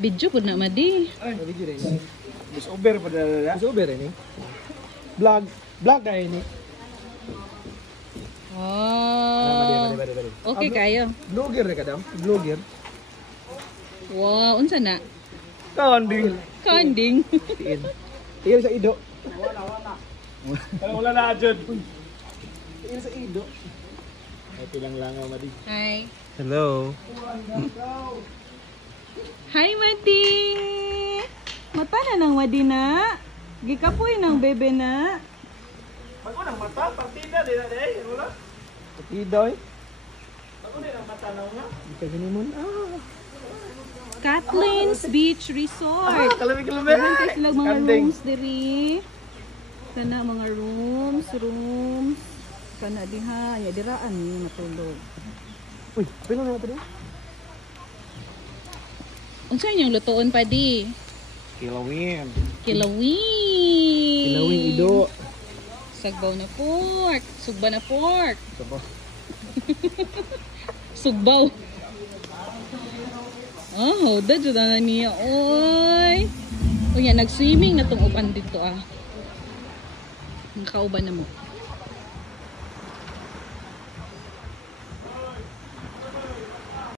Video po na madi. Ay, video rin. Bis over pa dala. Bis over ini. Vlog na ini. Oh. Okay kayo. Vlogger na kadam. Vlogger. Wow, unsa na? Kanding. Kanding. Tingin sa ido. Wala na dyan. Tingin sa ido. Ay, pilang langaw, Madi. Hi. Hello. Hi, Madi. Mata na ng Madi na. Gikapoy ng bebe na. Bago ng mata, partida din na eh. Wala? Partida eh. Bago din ang mata na nga. Ika ganimon. Kathleen's Beach Resort. Kalami. Daghang sila mga rooms diri. Kana mga rooms. Kana diha, nya diraan ni matulog. Uy, pila na ito din? Unsa inyong lutoon pa di? Kilawin. Kilawin. Kilawin ido. Sagbaw na pork. Sugba na pork. Saba. Sugbaw. Oh, dadyo na niya. Oy. Unya, nag-swimming na tong uban dito ah. Nakauban na mo.